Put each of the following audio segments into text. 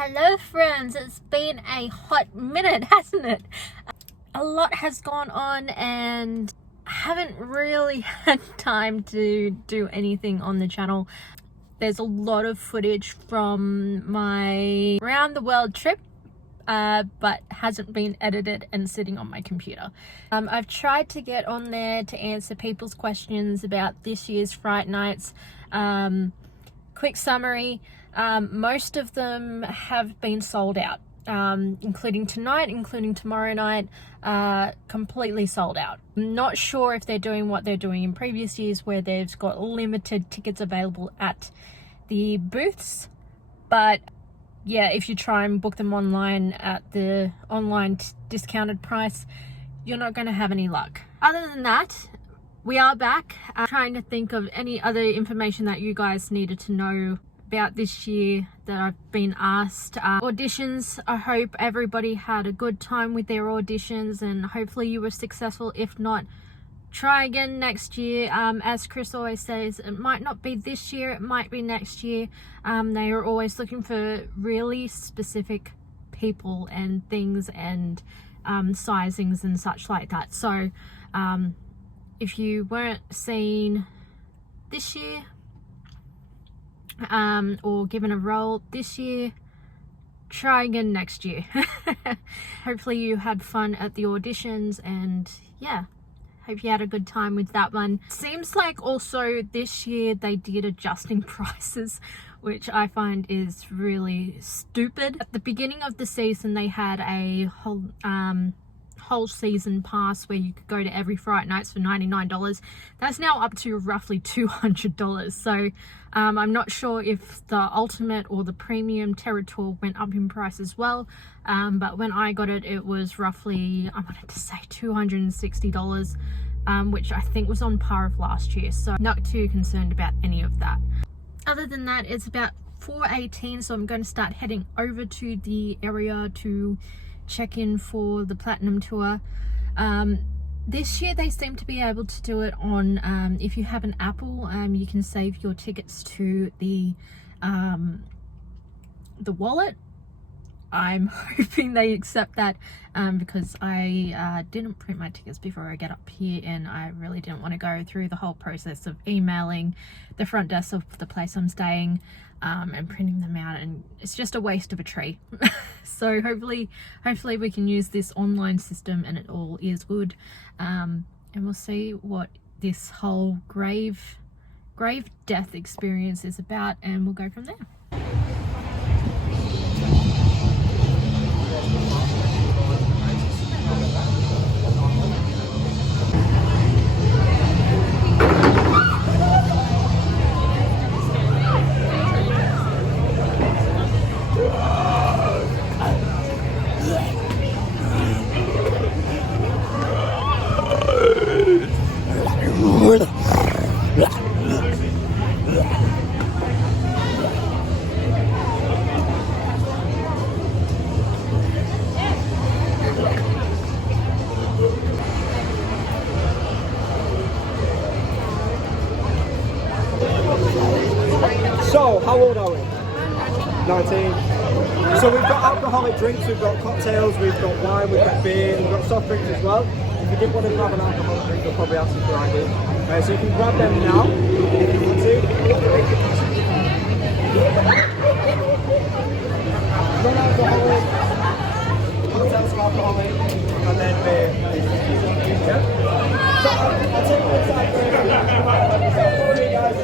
Hello friends, it's been a hot minute, hasn't it? A lot has gone on and I haven't really had time to do anything on the channel. There's a lot of footage from my around the world trip, but hasn't been edited and sitting on my computer. I've tried to get on there to answer people's questions about this year's Fright Nights. Quick summary. Most of them have been sold out, including tonight, including tomorrow night, completely sold out. I'm not sure if they're doing what they're doing in previous years where they've got limited tickets available at the booths, but yeah, if you try and book them online at the online discounted price, you're not going to have any luck. Other than that, we are back. Trying to think of any other information that you guys needed to know about this year that I've been asked. Auditions, I hope everybody had a good time with their auditions and hopefully you were successful. If not, try again next year. As Chris always says, it might not be this year, it might be next year. They are always looking for really specific people and things and sizings and such like that. So if you weren't seen this year, or given a role this year, try again next year. Hopefully you had fun at the auditions and yeah, hope you had a good time with that one. Seems like also this year they did adjusting prices, which I find is really stupid. At the beginning of the season they had a whole season pass where you could go to every Fright Nights for $99. That's now up to roughly $200. So I'm not sure if the ultimate or the premium Terror Tour went up in price as well, but when I got it, it was roughly, I wanted to say $260, which I think was on par of last year, so not too concerned about any of that. Other than that, it's about 4:18, so I'm going to start heading over to the area to check in for the Platinum Tour. This year they seem to be able to do it on, if you have an Apple, you can save your tickets to the wallet. I'm hoping they accept that because I didn't print my tickets before I get up here and I really didn't want to go through the whole process of emailing the front desk of the place I'm staying and printing them out, and it's just a waste of a tree. So hopefully we can use this online system and it all is good, and we'll see what this whole grave death experience is about and we'll go from there. So, how old are we? 19. So we've got alcoholic drinks, we've got cocktails, we've got wine, we've got beer, we've got soft drinks as well. If you did want to grab an alcoholic drink, they'll probably ask you for ID. So you can grab them now, if you want to. Non-alcoholic, cocktails are alcoholic, and then beer. Yeah? So I'll take you inside for you guys.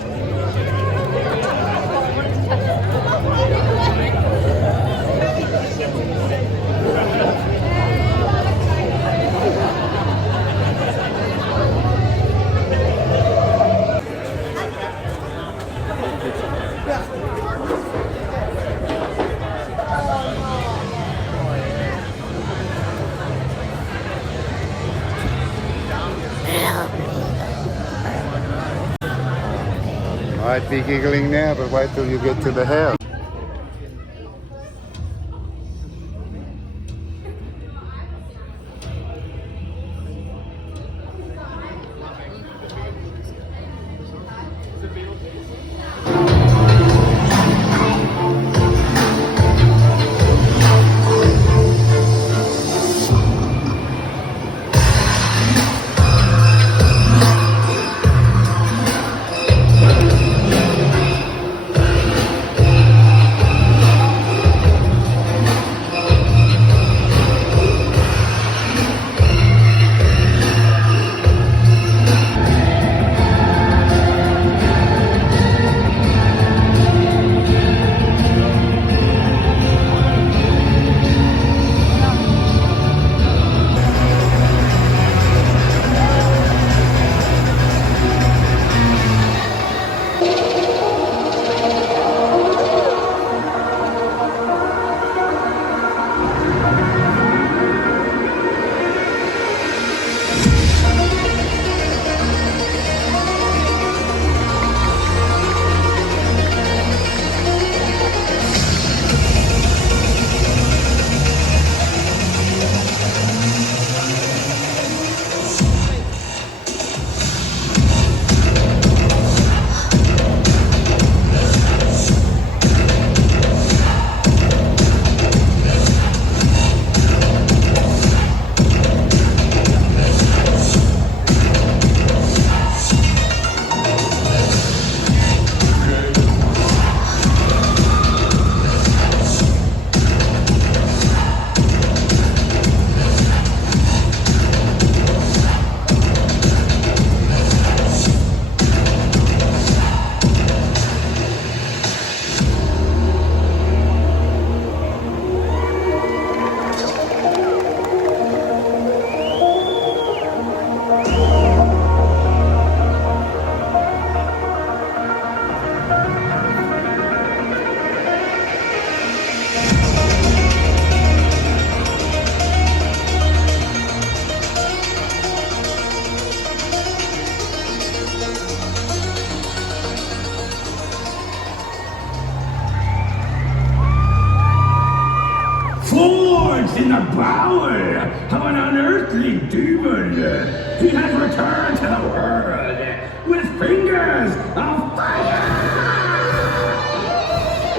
Might be giggling now, but wait till you get to the house. lives in the bowel of an unearthly demon. He has returned to the world with fingers of fire.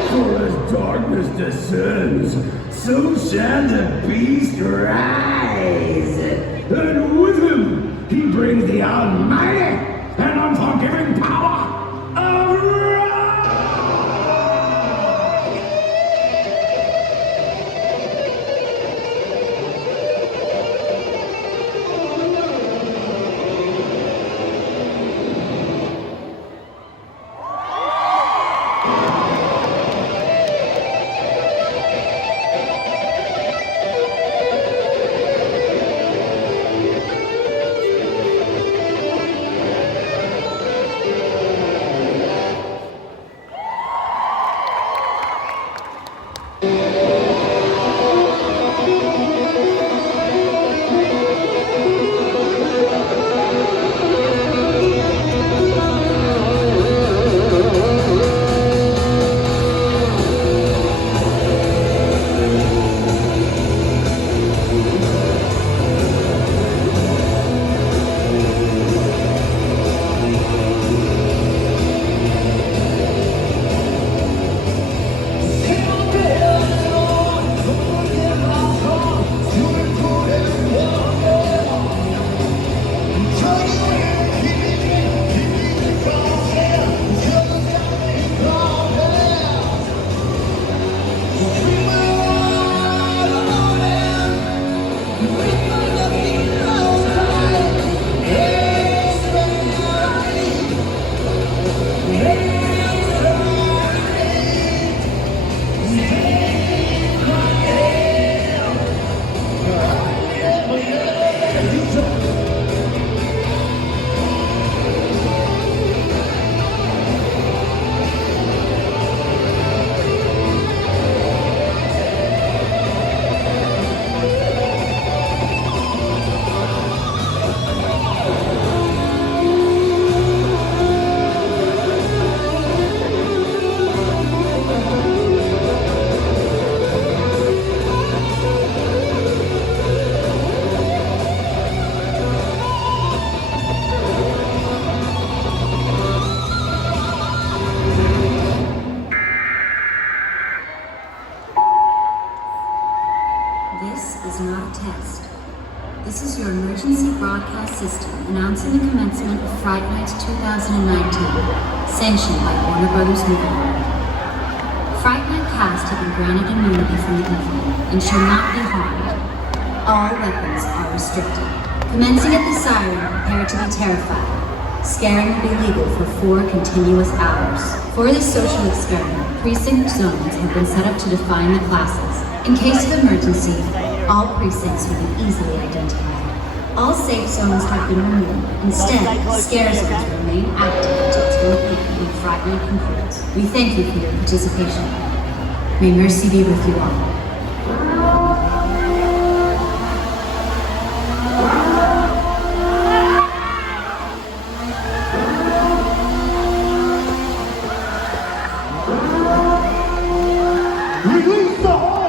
For as darkness descends, so shall the beast rise. And with him, he brings the almighty and unforgiving power of wrath. This is not a test. This is your emergency broadcast system announcing the commencement of Fright Nights 2019, sanctioned by Warner Brothers Movie. Fright Night cast have been granted immunity from the evil and shall not be harmed. All weapons are restricted. Commencing at the siren, prepare to be terrified. Scaring will be legal for 4 continuous hours. For this social experiment, precinct zones have been set up to define the classes. In case of emergency, all precincts will be easily identified. All safe zones have been removed. Instead, scare zones remain active until 12 p.m. when Fright Night concludes. We thank you for your participation. May mercy be with you all. Release the horn!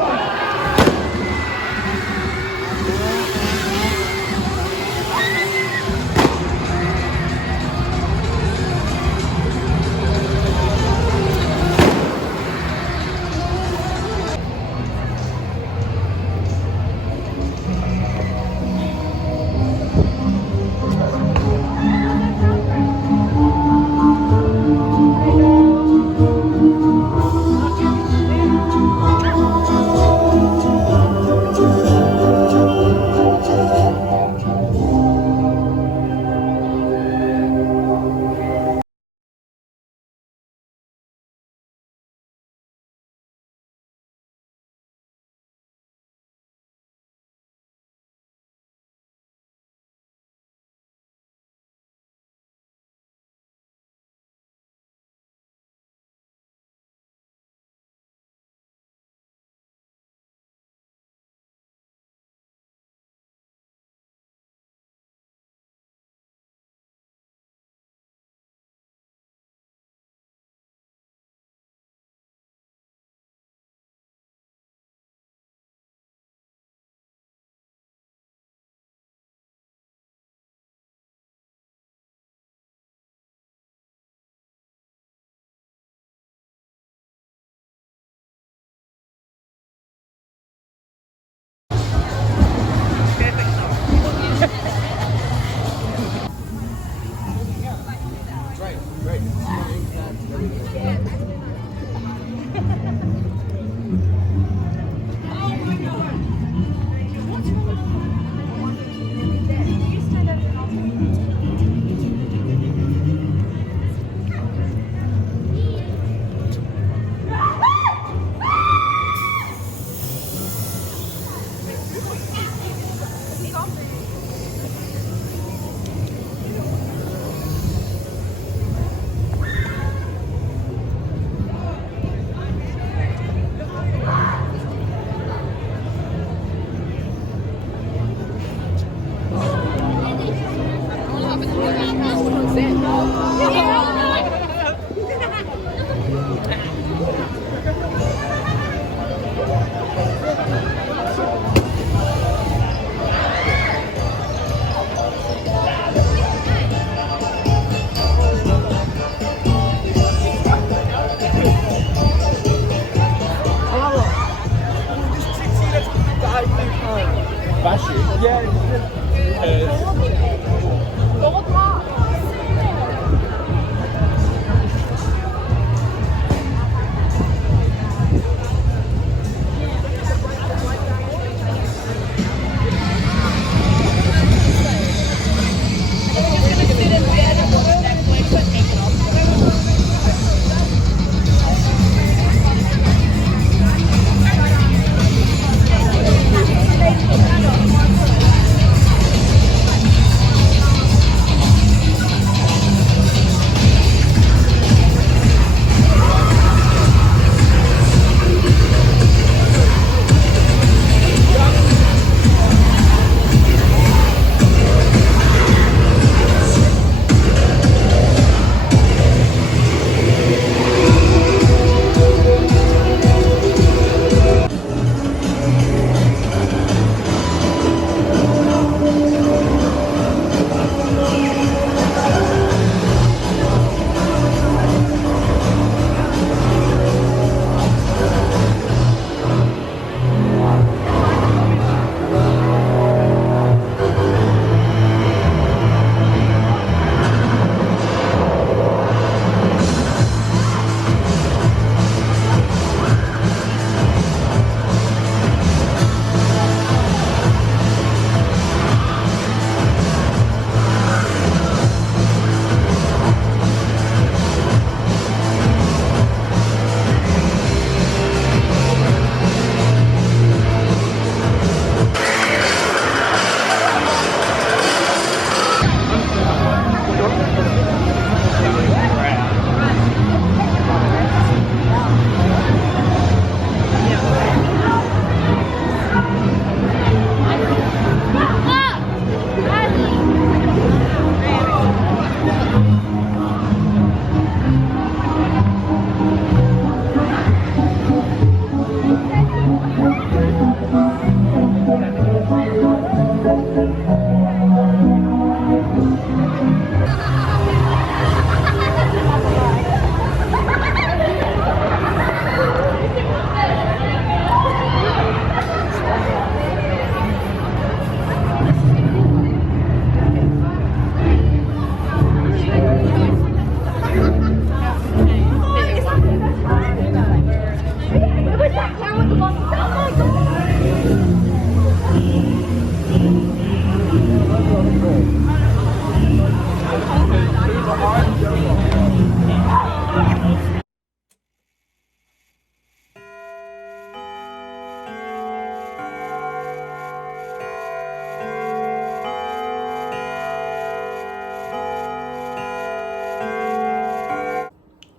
bash you.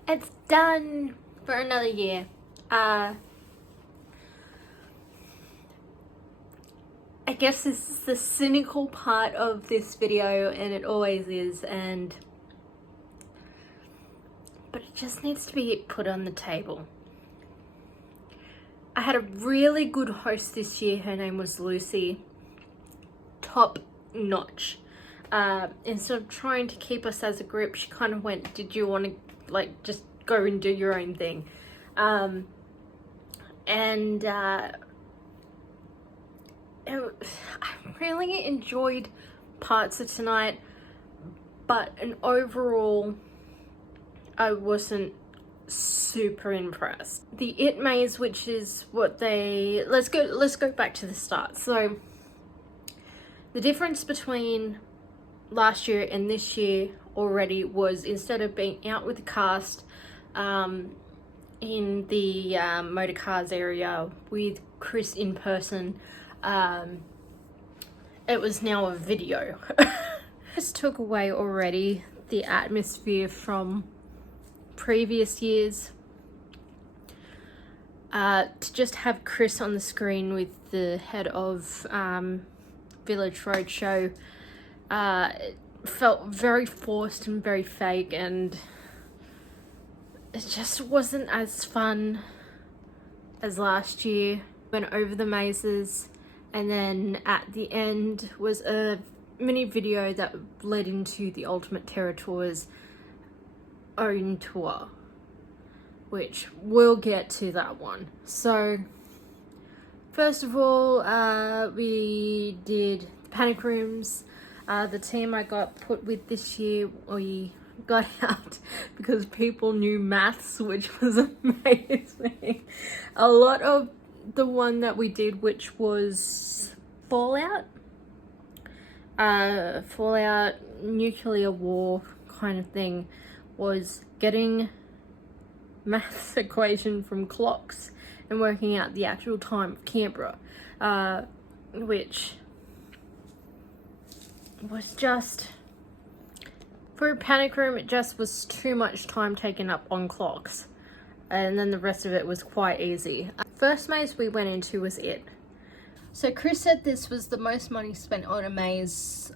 It's done for another year. I guess this is the cynical part of this video, and it always is, but it just needs to be put on the table. I had a really good host this year. Her name was Lucy. Top notch. Instead of trying to keep us as a group, she kind of went, did you want to like just go and do your own thing? I really enjoyed parts of tonight, but overall I wasn't super impressed. The It Maze, which is what they, let's go back to the start. So the difference between last year and this year already was, instead of being out with the cast in the motor cars area with Chris in person, it was now a video. This took away already the atmosphere from previous years. To just have Chris on the screen with the head of Village Roadshow, it felt very forced and very fake, and it just wasn't as fun as last year. Went over the mazes, and then at the end was a mini video that led into the Ultimate Terror Tour's own tour, which we'll get to that one. So First of all, we did panic rooms. The team I got put with this year, we got out because people knew maths, which was amazing. A lot of the one that we did, which was Fallout, nuclear war kind of thing, was getting maths equation from clocks and working out the actual time of Canberra, which was just, for a panic room, it just was too much time taken up on clocks, and then the rest of it was quite easy. First maze we went into was it. So Chris said this was the most money spent on a maze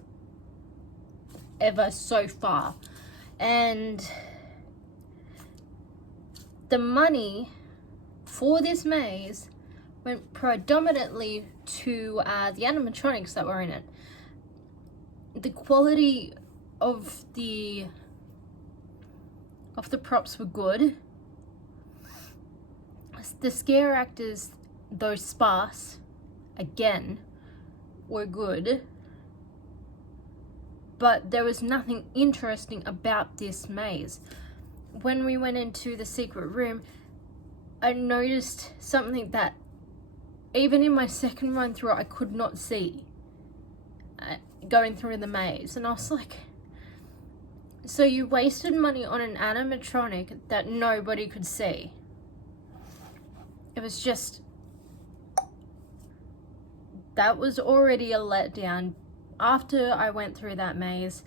ever so far, and the money for this maze went predominantly to the animatronics that were in it. The quality of the props were good. The scare actors, though sparse, again, were good. But there was nothing interesting about this maze. When we went into the secret room, I noticed something that even in my second run through I could not see going through the maze, and I was like, so you wasted money on an animatronic that nobody could see. It was just, that was already a letdown. After I went through that maze,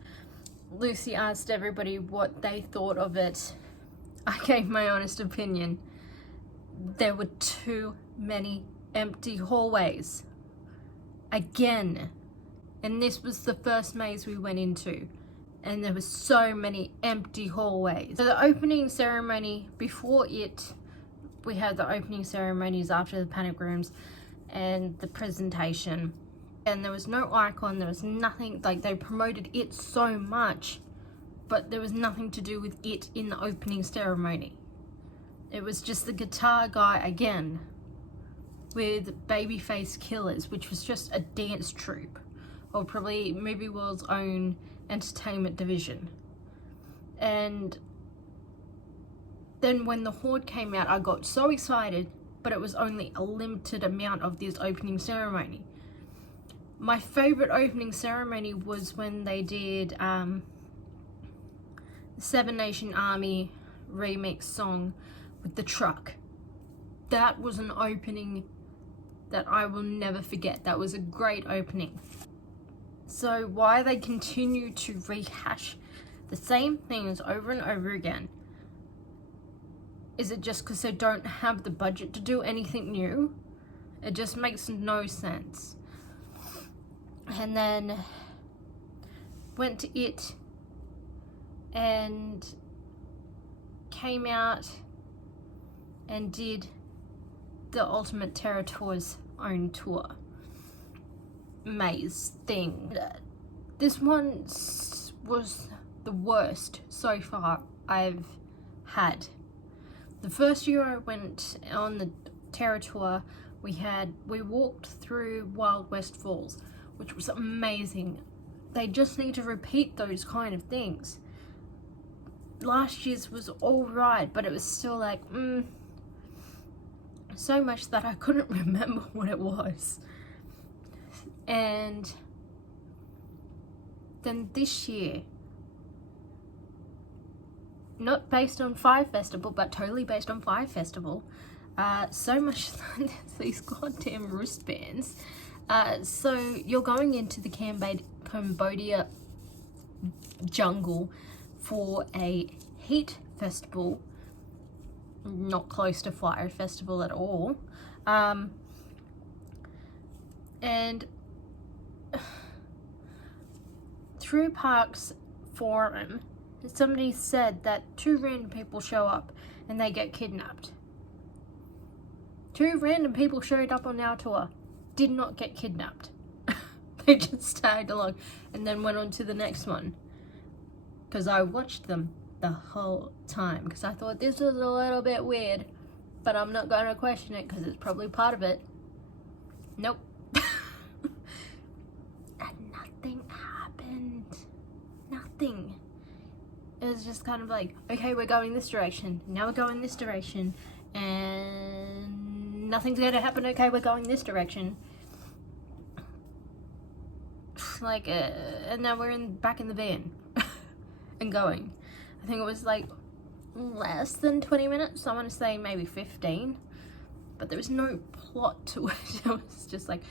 Lucy asked everybody what they thought of it. I gave my honest opinion. There were too many empty hallways. Again. And this was the first maze we went into, and there were so many empty hallways. So the opening ceremony, before it, we had the opening ceremonies after the panic rooms and the presentation, and there was no icon, there was nothing, like they promoted it so much, but there was nothing to do with it in the opening ceremony. It was just the guitar guy again with Babyface Killers, which was just a dance troupe, or probably Movie World's own entertainment division. And then when the Horde came out, I got so excited, but it was only a limited amount of this opening ceremony. My favorite opening ceremony was when they did Seven Nation Army remix song with the truck. That was an opening that I will never forget. That was a great opening. So why they continue to rehash the same things over and over again? Is it just because they don't have the budget to do anything new? It just makes no sense. And then went to it and came out and did the Ultimate Terror Tour's own tour maze thing. This one was the worst so far I've had. The first year I went on the Terror Tour, we walked through Wild West Falls, which was amazing. They just need to repeat those kind of things. Last year's was alright, but it was still like, so much that I couldn't remember what it was. And then this year, not based on Fire Festival, but totally based on Fire Festival, so much that these goddamn wristbands. So you're going into the Cambodia jungle for a heat festival, not close to Fire Festival at all, and through Parks forum, somebody said that 2 random people show up and they get kidnapped. 2 random people showed up on our tour, did not get kidnapped. They just tagged along and then went on to the next one. Because I watched them the whole time, because I thought this was a little bit weird, but I'm not going to question it because it's probably part of it. Nope. And nothing happened. Nothing. It was just kind of like, okay, we're going this direction. Now we're going this direction. And nothing's gonna happen. Okay, we're going this direction. Like, and now we're back in the van and going. I think it was like less than 20 minutes. I want to say maybe 15. But there was no plot to it. It was just like,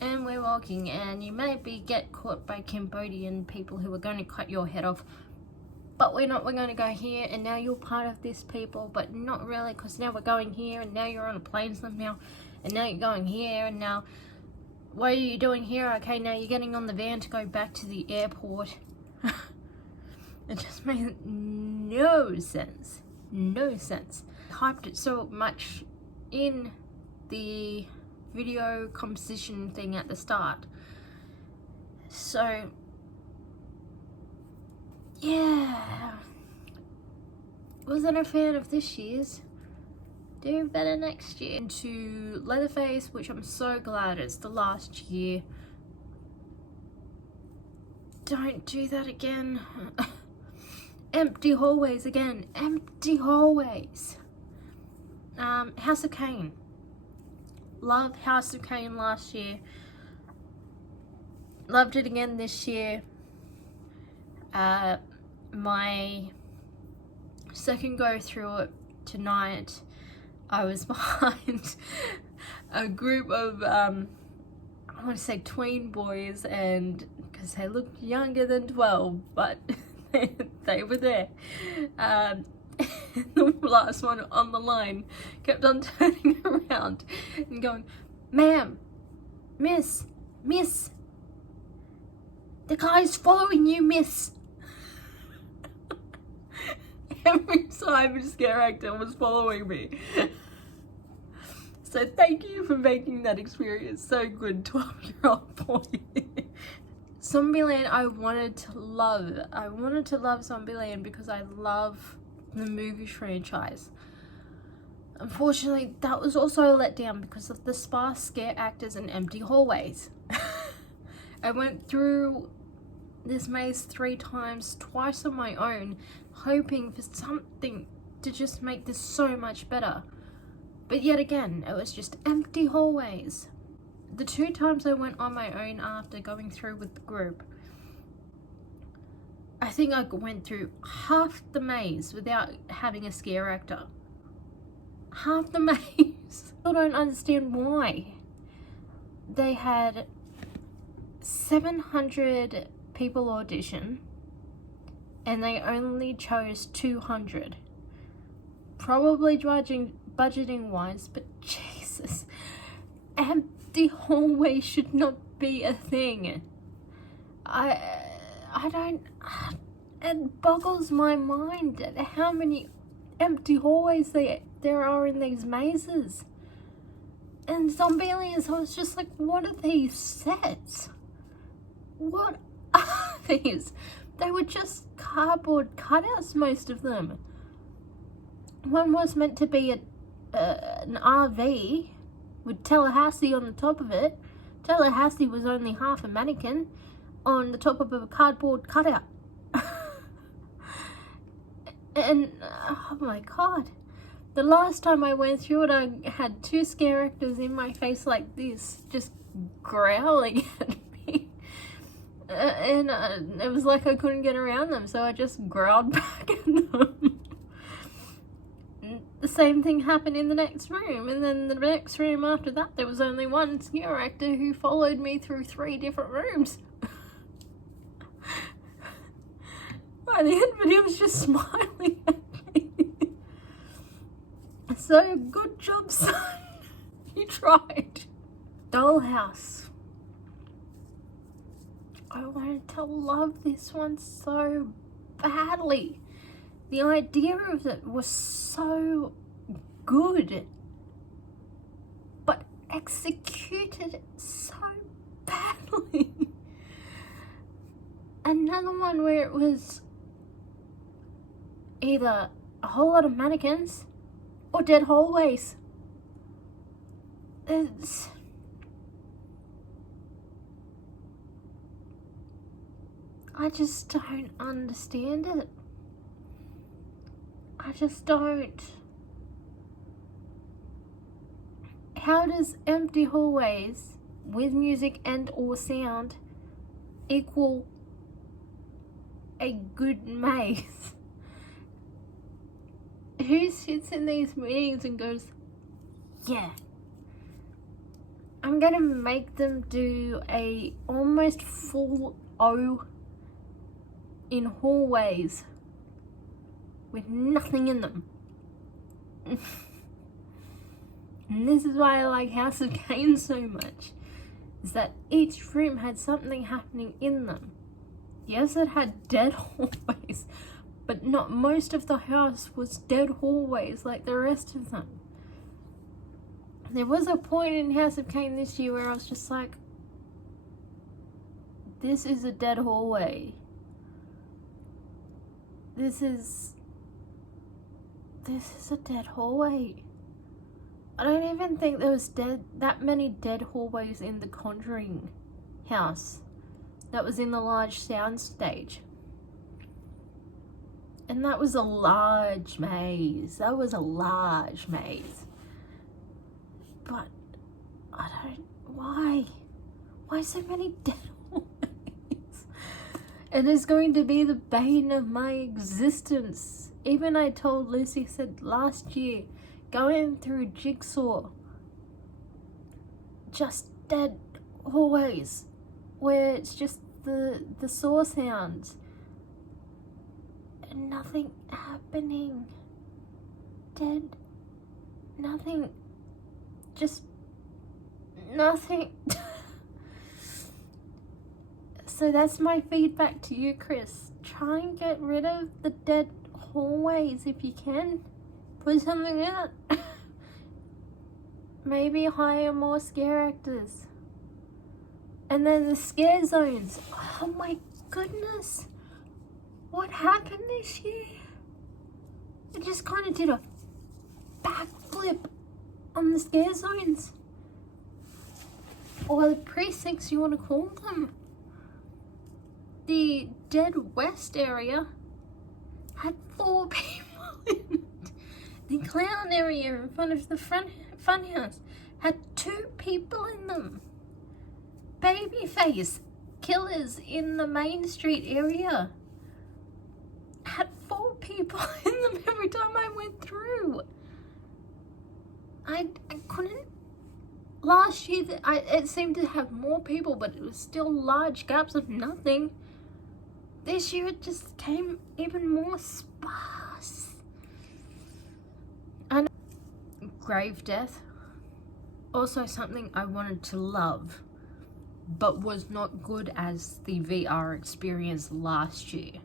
and we're walking, and you maybe get caught by Cambodian people who are going to cut your head off. But we're not, we're going to go here, and now you're part of this people, but not really, because now we're going here, and now you're on a plane somehow, and now you're going here, and now, what are you doing here? Okay, now you're getting on the van to go back to the airport. It just made no sense. No sense. Hyped it so much in the video composition thing at the start. So, yeah, wasn't a fan of this year's. Do better next year. Into Leatherface, which I'm so glad it's the last year. Don't do that again. Empty hallways again. Empty hallways. House of Cain. Love House of Cain last year. Loved it again this year. My second go through it tonight, I was behind a group of, I want to say tween boys, and because they looked younger than 12, but they were there. The last one on the line kept on turning around and going, "Ma'am, miss, the guy's following you, miss." Every time a scare actor was following me. So thank you for making that experience so good, 12-year-old boy. Zombieland, I wanted to love Zombieland because I love the movie franchise. Unfortunately, that was also a letdown because of the sparse scare actors and empty hallways. I went through this maze 3 times, twice on my own, hoping for something to just make this so much better. But yet again, it was just empty hallways. The 2 times I went on my own after going through with the group, I think I went through half the maze without having a scare actor. Half the maze. I don't understand why. They had 700 people audition and they only chose 200. Probably budgeting wise, but Jesus, empty hallway should not be a thing. I don't, it boggles my mind at how many empty hallways there are in these mazes. And Zombieland, I was just like, what are these sets? What are these? They were just cardboard cutouts, most of them. One was meant to be an RV with Tallahassee on the top of it. Tallahassee was only half a mannequin on the top of a cardboard cutout. And oh my god, the last time I went through it, I had 2 scare actors in my face like this, just growling at me. And it was like I couldn't get around them, so I just growled back at them. The same thing happened in the next room, and then the next room after that, there was only 1 scare actor who followed me through 3 different rooms. By the end of it, he was just smiling at me. So, good job, son. You tried. Dollhouse. I wanted to love this one so badly. The idea of it was so good, but executed so badly. Another one where it was either a whole lot of mannequins or dead hallways. I just don't understand it. I just don't. How does empty hallways with music and or sound equal a good maze? Who sits in these meetings and goes, yeah, I'm gonna make them do a almost full O in hallways with nothing in them. And this is why I like House of Cain so much, is that each room had something happening in them. Yes, it had dead hallways, but not most of the house was dead hallways like the rest of them. There was a point in House of Cain this year where I was just like, this is a dead hallway. This is a dead hallway. I don't even think there was that many dead hallways in the Conjuring house that was in the large sound stage. And that was a large maze. That was a large maze. But I don't, why? Why so many dead hallways? It is going to be the bane of my existence. Even I told Lucy, said last year, going through Jigsaw, just dead hallways where it's just the saw sounds and nothing happening. Dead, nothing, just nothing. So that's my feedback to you, Chris. Try and get rid of the dead hallways if you can. Put something out. Maybe hire more scare actors. And then the scare zones. Oh my goodness. What happened this year? It just kind of did a backflip on the scare zones. Or the precincts, you want to call them. The Dead West area had 4 people in it. The clown area in front of the funhouse had 2 people in them. Babyface killers in the Main Street area had 4 people in them every time I went through. I couldn't. Last year it seemed to have more people, but it was still large gaps of nothing. This year it just came even more sparse. And grave death, also something I wanted to love, but was not good as the VR experience last year.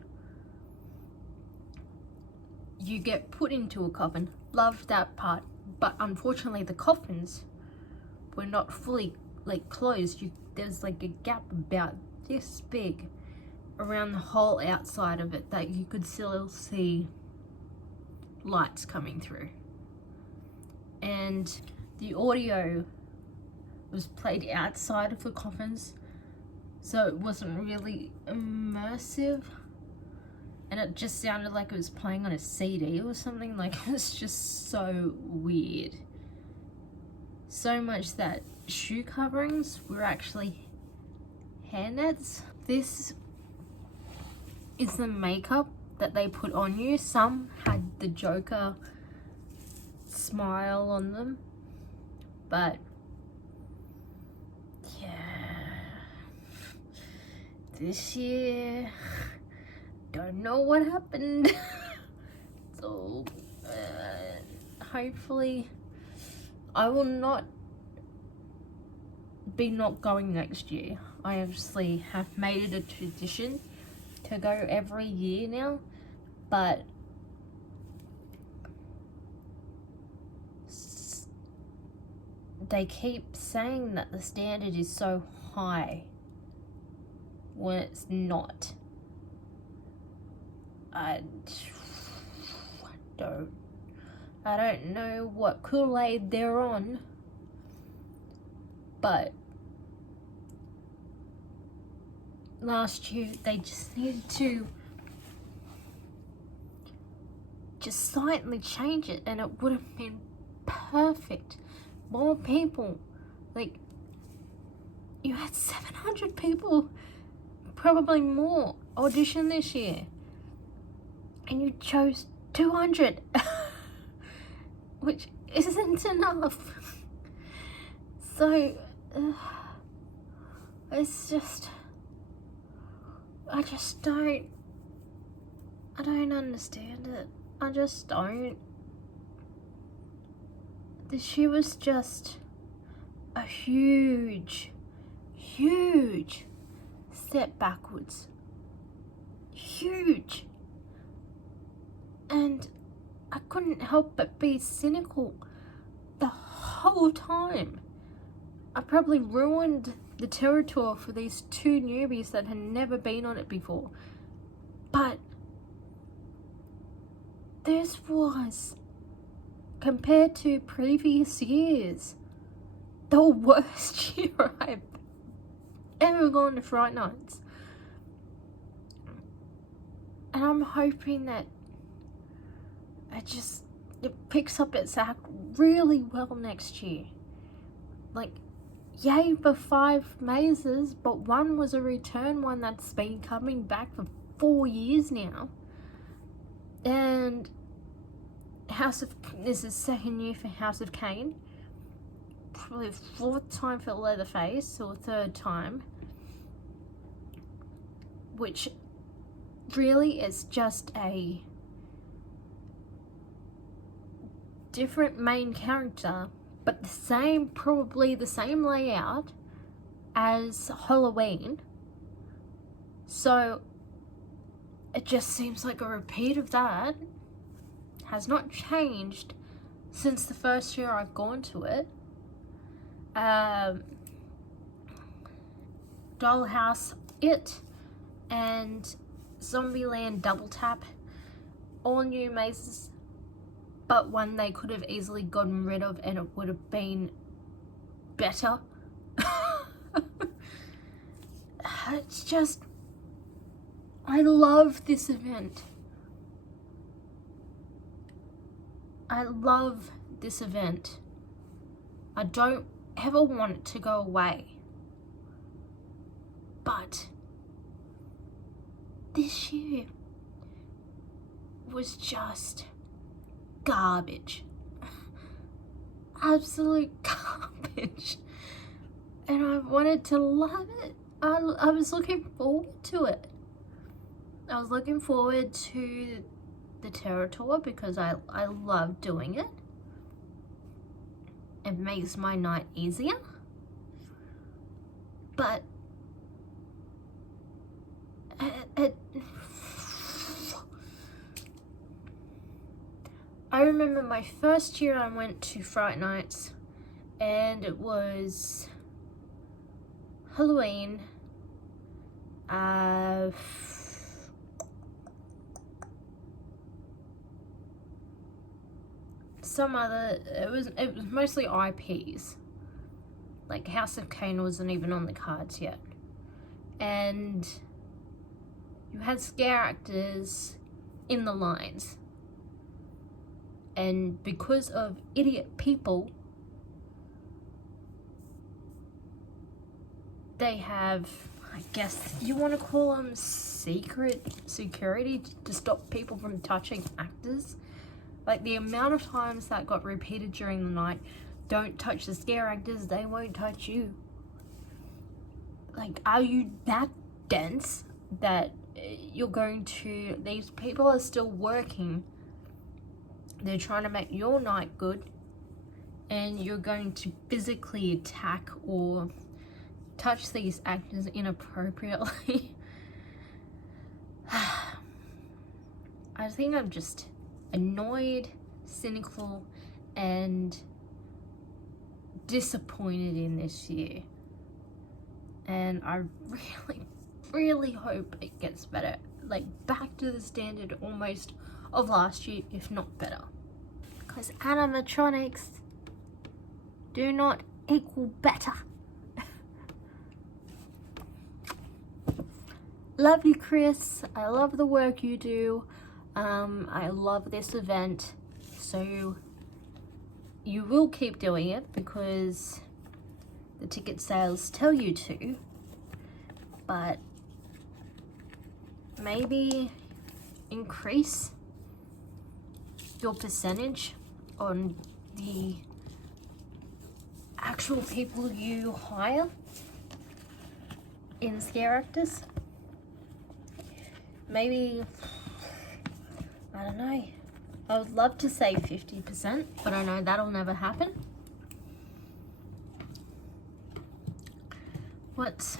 You get put into a coffin, loved that part, but unfortunately the coffins were not fully closed. There's like a gap about this big around the whole outside of it that you could still see lights coming through. And the audio was played outside of the coffins, so it wasn't really immersive, and it just sounded like it was playing on a CD or something. Like, it was just so weird. So much that shoe coverings were actually hairnets. This is the makeup that they put on you. Some had the Joker smile on them, but yeah, this year, don't know what happened. So hopefully I will not be not going next year. I obviously have made it a tradition to go every year now, but they keep saying that the standard is so high when it's not. I don't know what Kool-Aid they're on, but last year. They just needed to just slightly change it and it would have been perfect. More people, like, you had 700 people, probably more, audition this year, and you chose 200, which isn't enough. So it's just, I don't understand it. I just don't. This year was just a huge step backwards. Huge. And I couldn't help but be cynical the whole time. I probably ruined the Terror Tour for these two newbies that had never been on it before. But this was, compared to previous years, the worst year I've ever gone to Fright Nights. And I'm hoping that it picks up its act really well next year. Like, yay for 5 mazes, but one was a return one that's been coming back for 4 years now. And this is second year for House of Cain. Probably 4th time for Leatherface, or 3rd time. Which really is just a different main character, but probably the same layout as Halloween. So it just seems like a repeat of that. Has not changed since the first year I've gone to it. Dollhouse, It, and Zombieland Double Tap, all new mazes, but one they could have easily gotten rid of and it would have been better. It's just, I love this event. I love this event. I don't ever want it to go away. But this year was just garbage. Absolute garbage. And I wanted to love it. I was looking forward to it. I was looking forward to the Terror Tour because I love doing it. It makes my night easier. But I remember my first year I went to Fright Nights and it was Halloween, some other, it was mostly IPs. Like House of Cain wasn't even on the cards yet. And you had scare actors in the lines. And because of idiot people, they have, I guess you want to call them security to stop people from touching actors. Like the amount of times that got repeated during the night, don't touch the scare actors, they won't touch you. Like, are you that dense that you're going to, these people are still working, they're trying to make your night good, and you're going to physically attack or touch these actors inappropriately? I think I'm just annoyed, cynical, and disappointed in this year. And I really hope it gets better. Like, back to the standard almost of last year, if not better. Because animatronics do not equal better. love you, Chris. I love the work you do. I love this event. So you will keep doing it because the ticket sales tell you to. But maybe increase your percentage on the actual people you hire in scare actors. Maybe, I don't know, I would love to say 50%, but I know that'll never happen. What's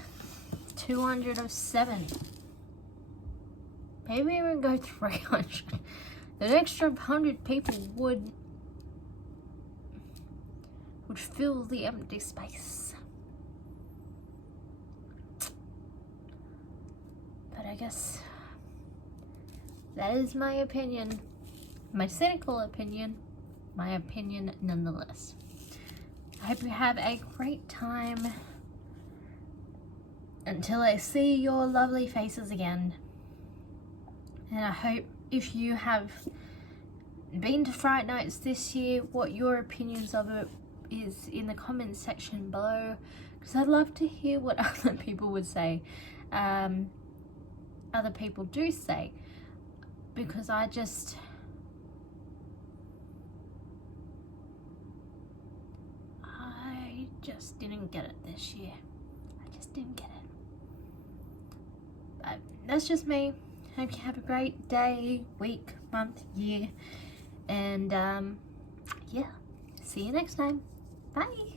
200 of 7? Maybe even go 300. An extra 100 people would fill the empty space. But I guess that is my opinion. My cynical opinion. My opinion nonetheless. I hope you have a great time until I see your lovely faces again. And I hope if you have been to Fright Nights this year, what your opinions of it is in the comments section below, because I'd love to hear what other people would say. Other people do say, because I just didn't get it this year. I just didn't get it. But that's just me. Hope you have a great day, week, month, year, and yeah, see you next time. Bye.